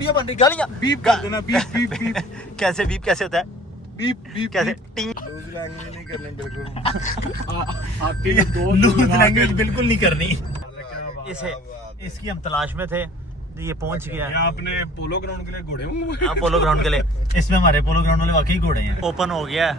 Video बन रही, गालियां बीप कर देना, बीप बीप बीप कैसे बीप कैसे होता है? बीप बीप कैसे टिंग? लूज लैंग्वेज नहीं करनी बिल्कुल। आपके लिए दो लूज लैंग्वेज बिल्कुल नहीं करनी। इसे बात इसकी हम तलाश में थे, ये पहुंच गया। ये आपने पोलो ग्राउंड के लिए घोड़े होंगे। हाँ, पोलो ग्राउंड के लिए। इसमें हमारे पोलो ग्राउंड वाले वाकई घोड़े हैं। ओपन हो गया है,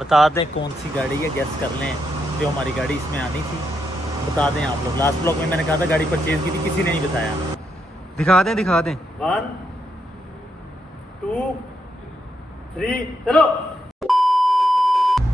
बता दें कौन सी गाड़ी है, गेस कर लें जो हमारी गाड़ी इसमें आनी थी। बता दें आप लोग। लास्ट ब्लॉग में मैंने कहा था गाड़ी परचेज की थी, किसी ने नहीं बताया। दिखा दें 1 2 3 चलो।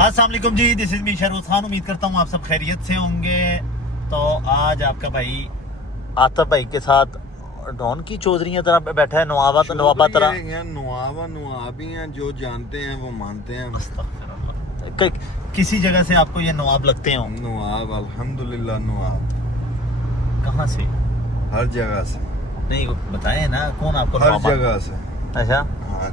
अस्सलाम वालेकुम जी, this is me Shahrul Khan. उम्मीद करता हूँ आप सब खैरियत से होंगे। तो आज आपका भाई आतिफ भाई के साथ डॉन की चौधरी तरह बैठा है, नवाबा तरह। नवाबी हैं, जो जानते हैं वो मानते हैं। किसी जगह से आपको ये नवाब लगते हो? नवाब अल्हम्दुलिल्लाह नवाब। कहाँ से? हर जगह से। नहीं बताए ना कौन आपको हर नवाब? जगह से। अच्छा, हाँ,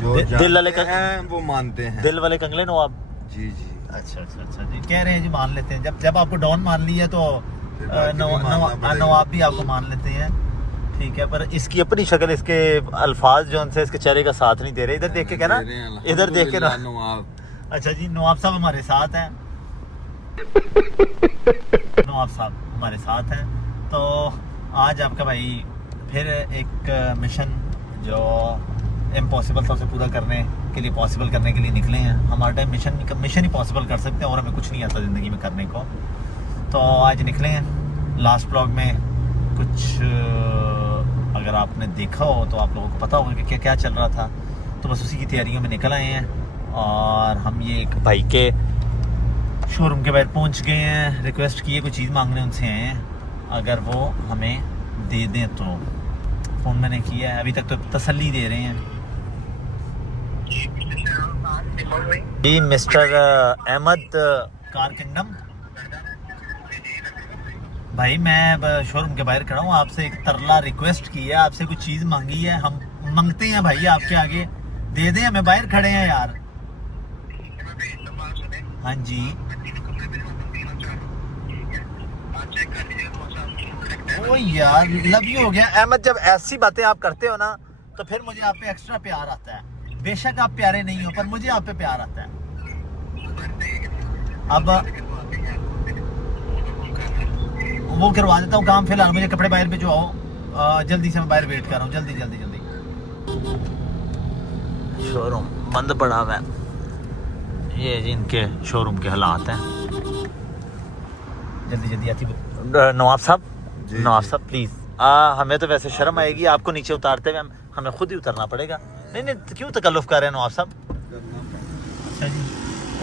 जो दिल वाले जानते हैं वो मानते हैं। दिल वाले कंगले नवाब। जी जी। अच्छा जी, कह रहे हैं जी मान लेते हैं। जब आपको डॉन मान लिया तो फिर बाकी भी मानना पड़ेगा। नवाब भी आपको मान लेते हैं। ठीक है, पर इसकी अपनी शक्ल, इसके अल्फाज जो उनसे इसके चेहरे का साथ नहीं दे रहे। इधर देख के कहना, इधर देख के ना। नवाब। अच्छा जी, नवाब साहब हमारे साथ हैं। नवाब साहब हमारे साथ हैं। तो आज आपका भाई फिर एक मिशन जो इम्पॉसिबल था उसे पूरा करने के लिए, पॉसिबल करने के लिए निकले हैं। हमारा टाइम मिशन ही पॉसिबल कर सकते हैं और हमें कुछ नहीं आता ज़िंदगी में करने को। तो आज निकले हैं। लास्ट ब्लॉग में कुछ अगर आपने देखा हो तो आप लोगों को पता होगा कि क्या क्या चल रहा था। तो बस उसी की तैयारियों में निकल आए हैं और हम ये एक भाई के शोरूम के बाहर पहुंच गए हैं। रिक्वेस्ट की है, कोई चीज़ मांगने उनसे आए हैं, अगर वो हमें दे दें तो। फ़ोन मैंने किया है, अभी तक तो तसल्ली दे रहे हैं। जी मिस्टर अहमद, कार किंगडम भाई, मैं शोरूम के बाहर खड़ा हूँ। आपसे एक तरला रिक्वेस्ट की है, आपसे कुछ चीज़ मांगी है, हम मांगते हैं भाई आपके आगे, दे दें हमें, बाहर खड़े हैं यार। हाँ जी, ओ यार लव यू हो गया अहमद। जब ऐसी बातें आप करते हो ना तो फिर मुझे आप पे एक्स्ट्रा प्यार आता है। बेशक आप प्यारे नहीं हो, पर मुझे आप पे प्यार आता है। अब वो करवा देता हूँ काम। फिलहाल मुझे कपड़े बाहर भिजवाओ, जल्दी से मैं बाहर वेट कर रहा हूँ। जल्दी। शोरूम बंद पड़ा हुआ है। ये जी इनके शोरूम के हालात हैं। जल्दी आती। नवाब साहब प्लीज़, हमें तो वैसे शर्म आएगी आपको नीचे उतारते हुए, हमें खुद ही उतरना पड़ेगा। नहीं क्यों तकल्लुफ़ कर रहे हैं नवाब साहब? अच्छा जी,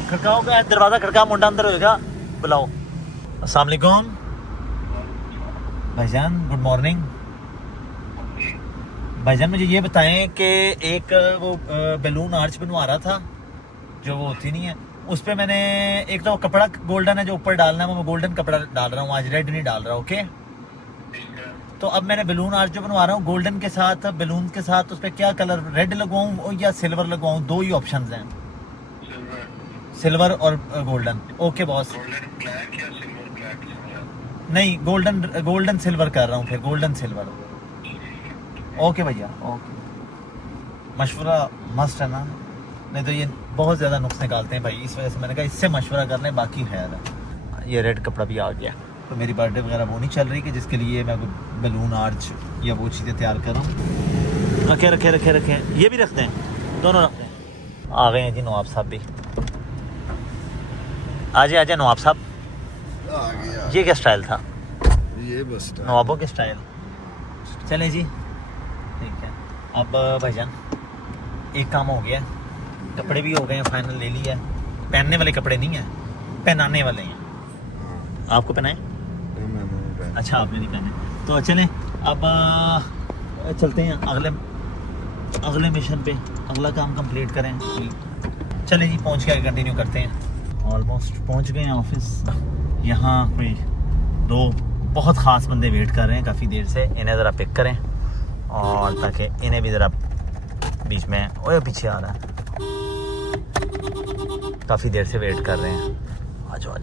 खड़काओ, दरवाज़ा खड़का, मुंडा अंदर होएगा, बुलाओ। अस्सलाम वालेकुम भाईजान, गुड मॉर्निंग। भाईजान मुझे ये बताएं कि एक वो बैलून आर्च बनवा रहा था, जो वो होती नहीं है, उस पर मैंने एक तो कपड़ा गोल्डन है जो ऊपर डालना है, वो मैं गोल्डन कपड़ा डाल रहा हूँ आज, रेड नहीं डाल रहा। ओके, तो अब मैंने बैलून आर्च जो बनवा रहा हूँ गोल्डन के साथ, बैलून के साथ, उस पर क्या कलर, रेड लगवाऊँ या सिल्वर लगवाऊँ? दो ही ऑप्शंस हैं, सिल्वर और गोल्डन। Okay boss. नहीं, गोल्डन सिल्वर कर रहा हूँ, फिर गोल्डन सिल्वर। ओके भैया, ओके। मशवरा मस्ट है ना, नहीं तो ये बहुत ज़्यादा नुक्स निकालते हैं भाई, इस वजह से मैंने कहा इससे मशवरा कर लें, बाकी खैर है। ये रेड कपड़ा भी आ गया। तो मेरी बर्थडे वगैरह वो नहीं चल रही कि जिसके लिए मैं बैलून आर्च या वो चीज़ें तैयार कर रहा हूँ। रखे ये भी रख दें, दोनों रख दें। आ गए हैं जी नवाब साहब भी। आजे नवाब साहब। आ गया। ये क्या स्टाइल था? ये बस नवाबों के स्टाइल। चलें जी, ठीक है। अब भाईजान एक काम हो गया, कपड़े भी हो गए हैं फाइनल, ले लिया है। पहनने वाले कपड़े नहीं हैं, पहनाने वाले हैं। आपको पहनाए? अच्छा, आपने नहीं पहने तो चलें। अब चलते हैं अगले मिशन पे, अगला काम कंप्लीट करें। चलें जी, पहुंच के कंटिन्यू करते हैं। ऑलमोस्ट पहुंच गए हैं ऑफिस। यहाँ कोई दो बहुत ख़ास बंदे वेट कर रहे हैं काफ़ी देर से, इन्हें ज़रा पिक करें और ताकि इन्हें भी ज़रा बीच में, ओए पीछे आ रहा है, काफ़ी देर से वेट कर रहे हैं। आ जाओ।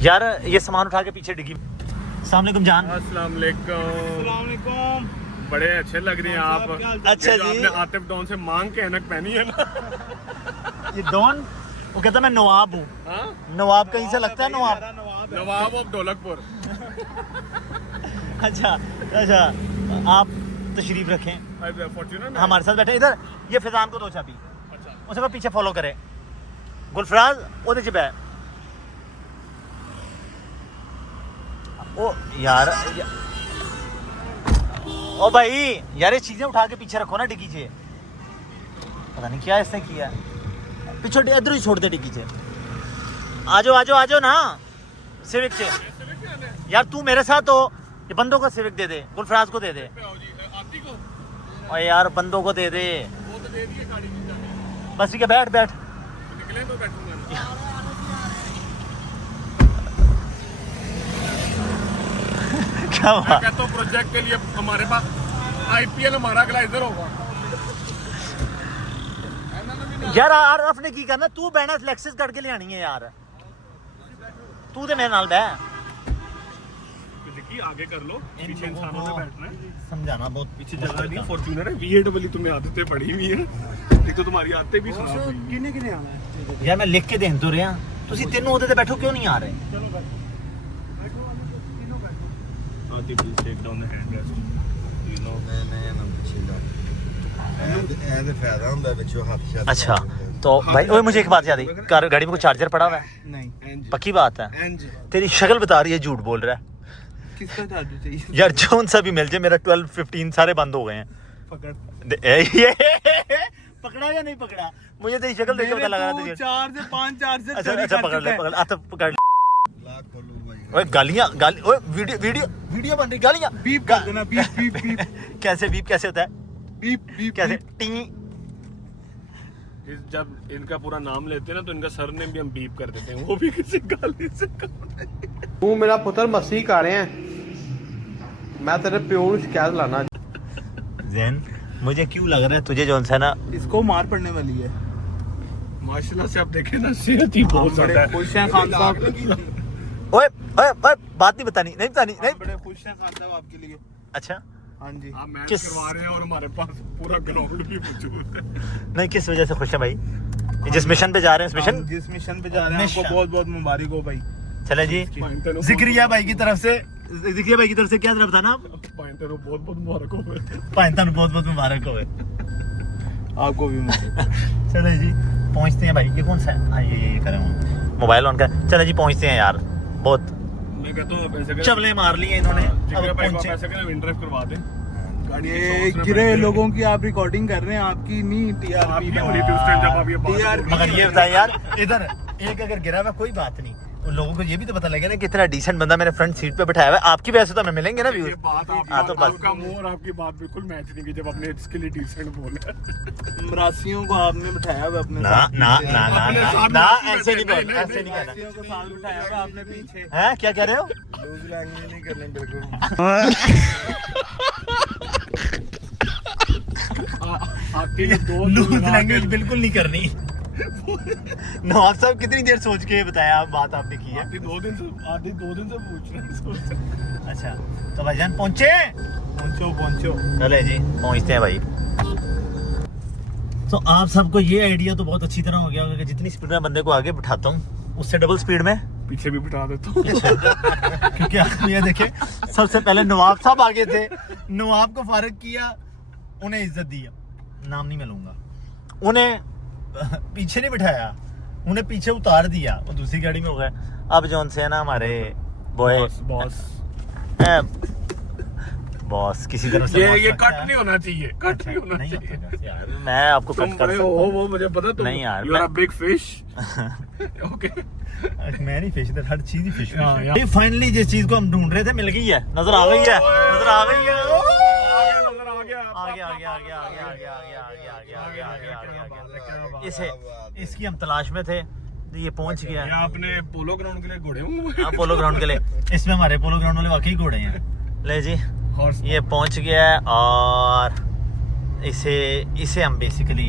यार ये सामान उठा के पीछे डिगी। अस्सलाम वालेकुम जान। अस्सलाम वालेकुम। बड़े अच्छे लग रहे हैं आप। अच्छा ये जो जी। आपने आतिफ डॉन से मांग के ऐनक पहनी है ना। ये डॉन वो कहता मैं नवाब हूँ। हाँ? नवाब कहीं से लगता है नवाब। नवाब ऑफ ढोलकपुर। अच्छा अच्छा आप तशरीफ रखें फॉर्च्यूनर हमारे साथ बैठे इधर। ये फैजान को दो चाबी, अच्छा उसे पीछे फॉलो करे। गुलफराज ओदे च बै। ओ यार ओ भाई यार ये चीजें उठा के पीछे रखो ना डिग्गी से। पता नहीं क्या इसने किया। पीछे इधर ही छोड़ दे डिग्गी से। आजो आजो आजो ना सिविक से। यार तू मेरे साथ हो। ये बंदों को सिविक दे दे, गुलफराज को दे दे। आती को और यार बंदों को दे दे वो तो दे दिए गाड़ी की चाबी। बस ठीक है बैठ बैठ। निकले तो बैठूंगा। क्या हुआ? मैं कहता हूँ प्रोजेक्ट के लिए हमारे पास आईपीएल हमारा अगला इधर होगा। यार आरफ ने की करना। तू बहना फ्लेक्सिस करके ले आनी है यार। तू तो मेरे नाल बह। आगे कर लो, पीछे इंसानों ने बैठना है। समझाना बहुत पीछे जगह नहीं। फॉर्च्यूनर है V8 वाली तुम्हें आदतें पड़ी हुई है। एक तो तुम्हारी आदतें भी खराब हुई। किने किने आना है यार मैं लिख के दें तो रहा। ਤੁਸੀਂ ਤਿੰਨੋਂ ਉਹਦੇ ਤੇ ਬੈਠੋ क्यों नहीं आ रहे? चलो बैठो तीनों बैठो। आती please take down the hand rest. तीनों मैं ना पीछे जा ऐसे फायदा ਹੁੰਦਾ ਵਿੱਚੋਂ ਹੱਥ ਛੱਡ। अच्छा तो भाई ओए मुझे एक बात याद आई। गाड़ी में कोई चार्जर पड़ा हुआ है? नहीं पक्की बात है? एंज तेरी शक्ल बता रही है झूठ बोल रहा है। किसका चार्जर चाहिए? यार जौन सा भी मिल जाए। मेरा 12-15 सारे बंद हो गए हैं। पकड़ पकड़ा या नहीं पकड़ा? मुझे तेरी शक्ल देख के पता लगा तुझे। 4 से 5 चार्जर अच्छा अच्छा पकड़ ले पकड़। आता पकड़। लाख खोलो भाई। ओए गालियां गाली। ओए वीडियो वीडियो वीडियो बन रही। गालियां बीप कर देना। बीप बीप बीप कैसे बीप कैसे होता है? बीप बीप कैसे टिंग? जब इनका पूरा नाम लेते हैं ना तो इनका सरनेम भी हम बीप कर देते हैं। वो भी किसी गाली से तू मेरा पुत्र मसीह कर रहे हैं। मैं तेरे प्यो को शिकायत लाना। जैन मुझे क्यों लग रहा है तुझे जौन सा ना इसको मार पड़ने वाली है। माशाल्लाह से आप देखें ना सेहत ही बहुत ज्यादा है। खुश हैं खान साहब। ओए ओए ओए बात नहीं बतानी नहीं बतानी नहीं। बड़े खुश हैं खान साहब आपके लिए। अच्छा हाँ जी आप मैच किस- करवा रहे हैं और हमारे पास पूरा ग्राउंड भी मौजूद है। नहीं किस वजह से खुश है भाई? ये जिस मिशन पे जा रहे हैं उस मिशन। जिस मिशन पे जा रहे हैं आपको मिशन। बहुत बहुत मुबारक हो भाई। चले जी जिक्रिया भाई की तरफ से। जिक्रिया भाई की तरफ से क्या तरफ था ना? बहुत बहुत मुबारक हो। पाकिस्तान बहुत बहुत मुबारक हो। आपको भी मुबारक। चले जी पहुंचते हैं भाई। ये कौन सा है? हाँ ये करें मोबाइल ऑन कर। चले जी पहुंचते हैं यार। बहुत मैं कहता हूँ आप ऐसे करें। चबले मार लिए इन्होंने। जिक्र अब भाई को आप पहुंचे। ऐसे करें विंड ड्राइव करवा दें। गाड़ी ये 100 में गिरे बैठ के। लोगों की आप रिकॉर्डिंग कर रहे हैं, आपकी नहीं आपकी टीआरपी हो रही थी उस टाइम जब आप ये बात TRP बोल रहे मगर ये बताए यार इधर एक अगर गिरा हुआ कोई बात नहीं। उन लोगों को ये भी तो पता लगेगा ना कितना डिसेंट बंदा मेरे फ्रंट सीट पे बैठाया हुआ है। आपकी वजह से तो हमें मिलेंगे ना ये व्यूज। बात हाँ, तो बस। आपका मुंह और आपकी बात बिल्कुल मैच नहीं की जब आपने इसके लिए डिसेंट बोला। मरासियों को आपने बिठाया हुआ अपने ना साथ ना पीछे। ना ना अपने ना साथ ना में ऐसे नहीं नहीं, बोल नहीं, ऐसे नहीं कहना। मरासियों को साथ बिठाया हुआ आपने पीछे। हैं क्या कह रहे हो? लूज लैंग्वेज नहीं करनी बिल्कुल। आपकी दो लूज लैंग्वेज बिल्कुल नहीं करनी। नवाब साहब कितनी देर सोच के बताया आप बात आपने की है? आधी 2 दिन से पूछ रहे हैं। अच्छा तो भाईजान पहुंचे। पहुंचो चले जी पहुंचते हैं भाई। तो आप सबको ये आइडिया तो बहुत अच्छी तरह हो गया होगा कि जितनी स्पीड में बंदे को आगे बिठाता हूँ उससे डबल स्पीड में पीछे भी बिठा देता हूँ। क्योंकि आप ये देखे सबसे पहले नवाब साहब आगे थे। नवाब को फारिग किया, उन्हें इज्जत दी। नाम नहीं मैं लूंगा। उन्हें पीछे नहीं बिठाया, उन्हें पीछे उतार दिया। वो दूसरी गाड़ी में हो गए। अब जौन से है ना हमारे बॉय बॉस किसी तरह से ये boss कट रखा है। नहीं होना चाहिए। कट नहीं होना नहीं चाहिए। होता यार, मैं आपको तुम कट कर बड़े सकता हो हूँ। वो मुझे पता। तुम नहीं यार, यू आर अ मैं- बिग फिश। ओके मैं नहीं फिश, हर चीज ही फिश हाँ, है। फाइनली जिस चीज को हम ढूंढ रहे थे मिल गई है। नजर आ गई है, नजर आ गई है। नजर आ गया। आगे इसे इसकी हम तलाश में थे। ये पहुंच गया। ये आपने पोलो ग्राउंड के लिए घोड़े हुए। हाँ पोलो ग्राउंड के लिए। इसमें हमारे पोलो ग्राउंड वाले वाकई घोड़े हैं। ले जी हॉर्स ये पहुंच गया है और इसे हम बेसिकली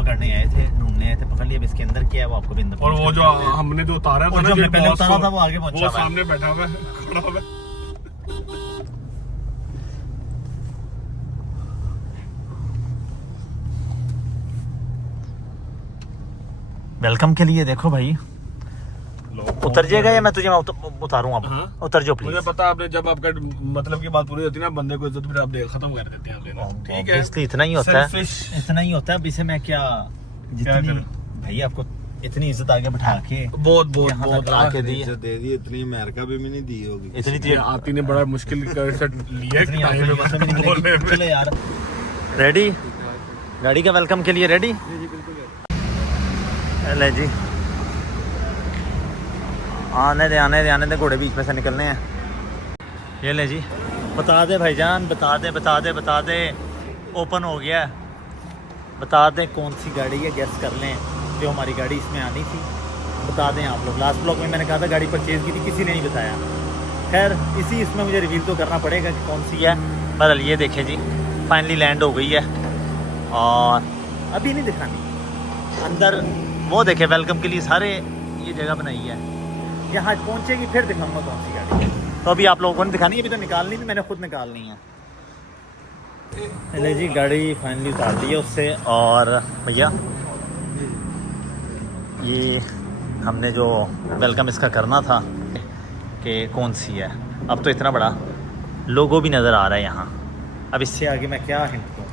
पकड़ने आए थे, ढूंढने आए थे, पकड़ लिया। अब इसके अंदर क्या है वो आपको भी अंदर और वो पहुंच जो कर बताते हैं। हमने जो उतारा था और ना, जो हमने जेल पहले बॉस उतारा को, था वो आगे पहुंचा वो हुआ है। सामने बैठा हुआ है, खड़ा हुआ है। वेलकम के लिए देखो भाई, उतर जाएगा या मैं तुझे उतारूं अब? हाँ? उतर जाओ मुझे प्लीज। पता आपने जब आपका मतलब की बात पूरी होती है ना, बंदे को इज्जत फिर आप खत्म कर देते हैं देना। ठीक है, Obviously इतना ही होता है, Selfish। इतना ही होता है। अब इसे मैं क्या जितनी करूं? भाई आपको इतनी इज्जत आगे बैठा के बहुत बहुत यहाँ बहुत तक ला के दी है। इज्जत दे दी, इतनी अमेरिका भी नहीं दी होगी। इतनी ये आती ने बड़ा मुश्किल कर से लिया इतनी टाइम आपको में इज्जत भी नहीं बोलने मिलेगी। में। चलो यार, रेडी गाड़ी का वेलकम के लिए रेडी? ले जी, आने दे घोड़े बीच में से निकलने हैं। ये ले जी, बता दे भाईजान, बता दे ओपन हो गया है। बता दें कौन सी गाड़ी है, गेस कर लें जो हमारी गाड़ी इसमें आनी थी। बता दें आप लोग। लास्ट ब्लॉग में मैंने कहा था गाड़ी परचेज़ की थी, किसी ने नहीं बताया। खैर इसी इसमें मुझे रिवील तो करना पड़ेगा कि कौन सी है। बदल ये देखें जी, फाइनली लैंड हो गई है। और अभी नहीं दिखानी, अंदर वो देखें वेलकम के लिए सारे ये जगह बनाई है। यहाँ पहुँचेगी फिर दिखाऊंगा कौन सी गाड़ी है। तो अभी आप लोगों को नहीं दिखानी है, अभी तो निकालनी थी, मैंने खुद निकालनी है। ले जी, गाड़ी फाइनली उतार दी है उससे। और भैया ये हमने जो वेलकम इसका करना था कि कौन सी है, अब तो इतना बड़ा लोगो भी नज़र आ रहा है यहाँ। अब इससे आगे मैं क्या हिंट दूँ?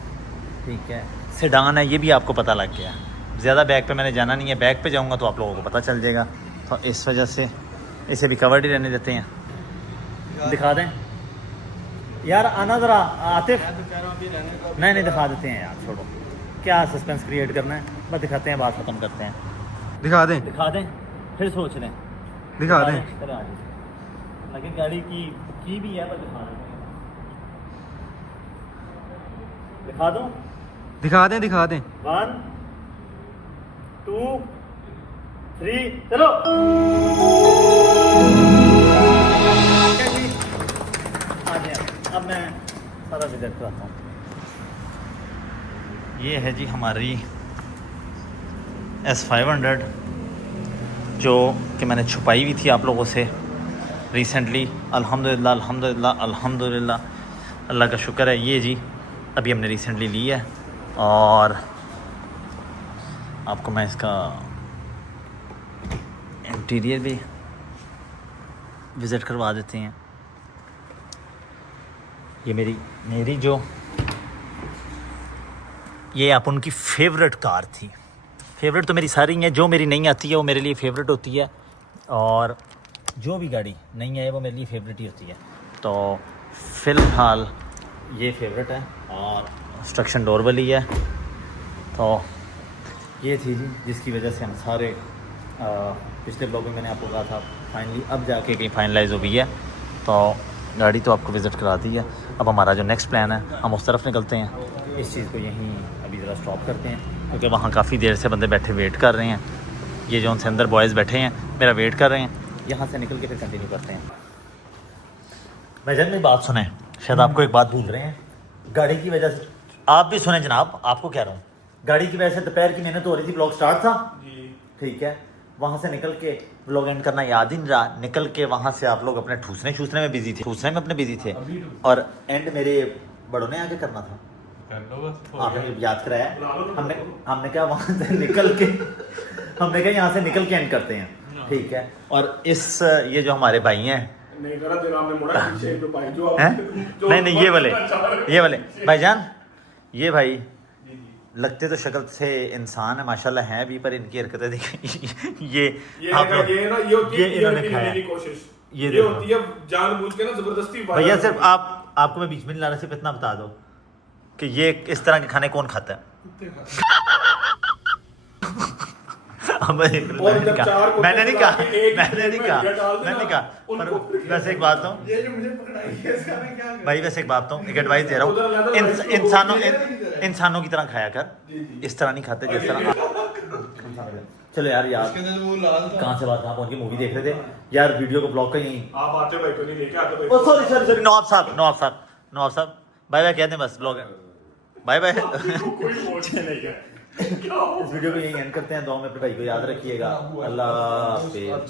ठीक है, सेडान है, ये भी आपको पता लग गया। ज़्यादा बैक पे मैंने जाना नहीं है, बैक पे जाऊँगा तो आप लोगों को पता चल जाएगा। तो इस वजह से इसे भी कवर्ड ही रहने देते हैं। दिखा दें यार, आना ज़रा आतिफ। नहीं दिखा देते हैं यार, छोड़ो, क्या सस्पेंस क्रिएट करना है, बस दिखाते हैं, बात ख़त्म करते हैं। दिखा दें फिर सोच लें। दिखा दें। चलो आ जाइए। लगे गाड़ी की भी है, बस दिखा दें। दिखा दूँ? दिखा दें 1 2 3 चलो। आ गया, अब मैं सारा विजिट कराता हूँ। ये है जी हमारी S500 जो कि मैंने छुपाई हुई थी आप लोगों से रिसेंटली। अल्हम्दुलिल्लाह अल्लाह का शुक्र है। ये जी अभी हमने रिसेंटली ली है। और आपको मैं इसका इंटीरियर भी विज़िट करवा देते हैं। ये मेरी जो ये आप उनकी फेवरेट कार थी। फेवरेट तो मेरी सारी हैं, जो मेरी नहीं आती है वो मेरे लिए फेवरेट होती है, और जो भी गाड़ी नहीं है वो मेरे लिए फेवरेट ही होती है। तो फ़िलहाल ये फेवरेट है और इंस्ट्रक्शन डोर वाली है। तो ये थी जी जिसकी वजह से हम सारे पिछले ब्लॉग में मैंने आपको कहा था फाइनली अब जाके कहीं फाइनलाइज हो गई है। तो गाड़ी तो आपको विज़िट करा दी है। अब हमारा जो नेक्स्ट प्लान है, हम उस तरफ निकलते हैं। इस चीज़ को यहीं अभी ज़रा स्टॉप करते हैं क्योंकि वहाँ काफ़ी देर से बंदे बैठे वेट कर रहे हैं। ये जो उनसे अंदर बॉयज़ बैठे हैं मेरा वेट कर रहे हैं। यहाँ से निकल के फिर कंटिन्यू करते हैं। भाईजान मेरी बात सुने, शायद आपको एक बात भूल रहे हैं। गाड़ी की वजह से आप भी सुने जनाब, आपको कह रहा हूँ, गाड़ी की वजह से दोपहर की मेहनत हो रही थी, ब्लॉग स्टार्ट था ठीक है, वहाँ से निकल के ब्लॉग एंड करना याद ही नहीं रहा। निकल के वहाँ से आप लोग अपने ठूसने में बिजी थे, अपने बिजी थे, और एंड मेरे बड़ों ने आगे करना था। आपने याद कराया, हमने क्या वहाँ से निकल के हमने क्या यहाँ से निकल के एंड करते हैं ठीक है। और इस ये जो हमारे भाई हैं नहीं करा तेरा हमने मोड़ा पीछे जो भाई जो हैं नहीं ये वाले भाईजान, ये भाई लगते तो शक्ल से इंसान है माशाल्लाह हैं भी, पर इनकी हरकतें देखिए। ये आप लोग ये इन्होंने खाया, ये होती है जानबूझ के ना जबरदस्ती। भैया सिर्फ आपको मैं बीच में नहीं ला रहा, सिर्फ इतना बता दो कि ये इस तरह के खाने कौन खाता है। मैंने नहीं कहा पर वैसे एक बात हूँ भाई, वैसे एक बात हूँ, एक एडवाइस दे रहा हूँ, इंसानों की तरह खाया कर, इस तरह नहीं खाते जिस तरह। चलो यार कहाँ से बात कहाँ पहुँच गई, मूवी देख रहे थे यार, वीडियो को ब्लॉग का यहीं। आप आते भाई को नहीं लेके आते भाई। सॉरी नवाब साहब बाय बाय कहते हैं बस, ब्लॉग बाय बाय। इस वीडियो को यही एंड करते हैं। दुआ में अपने भाई को याद रखिएगा। अल्लाह हाफिज़।